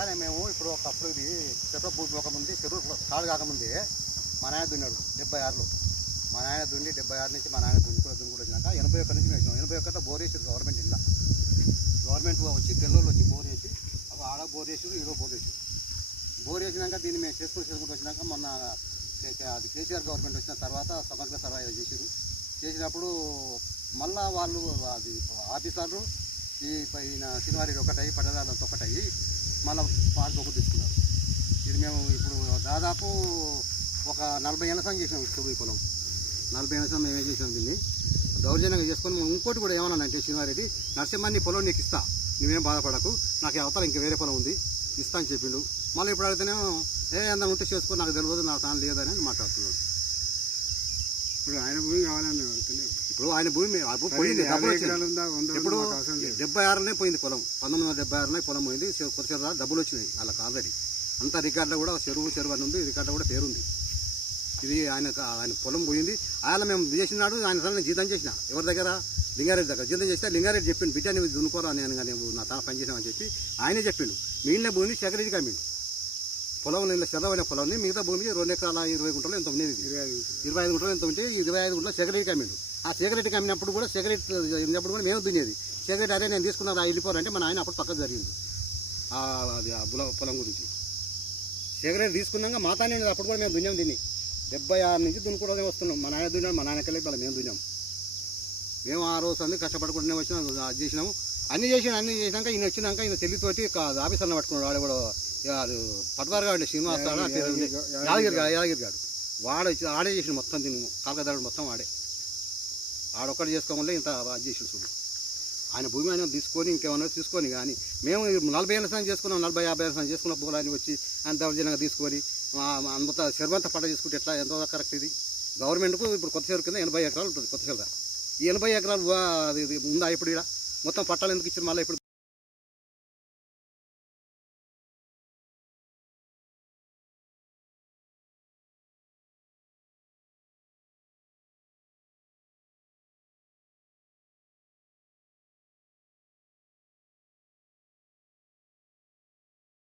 అయ్యా మేము ఇప్పుడు ఒకప్పుడు ఇది చెరువు భూమి ఒక ముందు చెరువు కాడు కాకముందే మా నాయన దున్నాడు 76లో. మా నాయన దున్ని 76 నుంచి మా నాయన దున్నుకుంటూ వచ్చినాక 81 నుంచి మేము 81లో బోర్ వేసారు గవర్నమెంట్ ఇలా. గవర్నమెంట్ వచ్చి తెల్లోళ్ళు వచ్చి బోర్ వేసి అవి ఆడ బోర్ వేసారు, ఇదో బోర్ వేసారు. బోర్ వేసినాక దీన్ని మేము చేసుకుంటూ వచ్చినాక మొన్న అది కేసీఆర్ గవర్నమెంట్ వచ్చిన తర్వాత సమగ్ర సర్వే చేసారు. చేసినప్పుడు మళ్ళా వాళ్ళు అది ఆఫీసర్లు ఈయన సినిమారెడ్డి ఒకటయ్యి పట్టణాలంతా ఒకటయ్యి మళ్ళీ పాస్బుక్ తీసుకున్నారు. ఇది మేము ఇప్పుడు దాదాపు ఒక 40 ఏళ్ళ సంగతి చేసినాం. చెబుది పొలం 40 ఏళ్ళ సంగతి మేమే చేసినాం. దీన్ని దౌర్జన్యంగా చేసుకొని ఇంకోటి కూడా ఏమన్నానంటే సినిమారెడ్డి నరసింహాన్ని పొలం నీకు ఇస్తా, నువ్వేం బాధపడకు, నాకు అవతల ఇంకా వేరే పొలం ఉంది ఇస్తా అని చెప్పిండు. మళ్ళీ ఇప్పుడు అడిగితేనేమో ఏదన్నా ఉంటే చేసుకొని నాకు తెలియదు, నాకు తాను లేదని మాట్లాడుతున్నాడు. ఇప్పుడు ఆయన భూమి కావాలని ఇప్పుడు ఆయన భూమి పోయింది. ఇప్పుడు 76లోనే పోయింది పొలం, 1976లోనే పొలం పోయింది. కొద్దిసేపు డబ్బులు వచ్చినాయి వాళ్ళకి ఆల్రెడీ. అంతా రికార్డులో కూడా చెరువు అని ఉంది, రికార్డులో కూడా పేరుంది. ఇది ఆయన పొలం పోయింది. ఆయన మేము చేసినాడు, ఆయన సరే నేను జీతం చేసిన ఎవరి దగ్గర లింగారెడ్డి దగ్గర జీతం చేస్తే లింగారెడ్డి చెప్పిండు బిడ్డ నువ్వు దున్నుకోరా నేను కానీ నా తాను పనిచేసామని చెప్పి ఆయనే చెప్పిండు. మిగిలిన భూమిని సెక్రటరీకి అమ్మిండు. పొలం నేను చదవైన పొలంని మిగతా భూమి 2 ఎకరాల 20 గుంటలు ఎంత ఉండేది, 25 గుంటలు ఎంత ఉంటే 25 గుంటలు సెక్రటరీకి అమ్మిండు. ఆ సెక్రటరీకి అమ్మినప్పుడు కూడా అమ్మినప్పుడు కూడా మేము దున్నేది. సెక్రటరీ అదే నేను తీసుకున్నా వెళ్ళిపోరంటే మన ఆయన అప్పుడు పక్కకు జరిగింది అది ఆ పొలం గురించి. సెక్రటరీ తీసుకున్నాక మా తానే అప్పుడు కూడా మేము దున్నాం. దీన్ని 76 నుంచి దున్నుకోవడం వస్తున్నాం. మా నాయన దున్నాం, మా నాయనకెళ్ళి మళ్ళీ మేము దున్నాం. మేము ఆ రోజు అన్ని కష్టపడుకుంటూనే వచ్చినాం, అది చేసినాము. అన్నీ చేసినాక ఈయన వచ్చినాక ఈయన తెలివితోటి ఆఫీసర్ని పట్టుకున్నాడు. వాడు కూడా అది పట్టదారుగా ఉండే శ్రీనివాస్ యాదగిరి గాడు వాడు ఆడే చేసిన మొత్తం దీన్ని కాలకదారుడు మొత్తం ఆడొక్కటి చేసుకోమల్లే ఇంత అది చేసిన చూడు. ఆయన భూమి ఆయన తీసుకొని ఇంకేమన్నా తీసుకొని కానీ మేము 40 ఏళ్ళ సంగతి చేసుకున్నాం, 40-50 ఏళ్ళ సంగతి చేసుకున్న పొలాన్ని వచ్చి ఆయన దౌర్జన్యంగా తీసుకొని అంత చెరువంతా పట్ట చేసుకుంటే ఎట్లా ఎంతో కరెక్ట్. ఇది గవర్నమెంట్కు ఇప్పుడు కొత్త చెరువు కింద 80 ఎకరాలు ఉంటుంది. కొత్త చెరువు ఈ 80 ఎకరాలు ఉందా ఇప్పుడు ఇక్కడ మొత్తం పట్టాలు ఎందుకు ఇచ్చారు మళ్ళీ ఇప్పుడు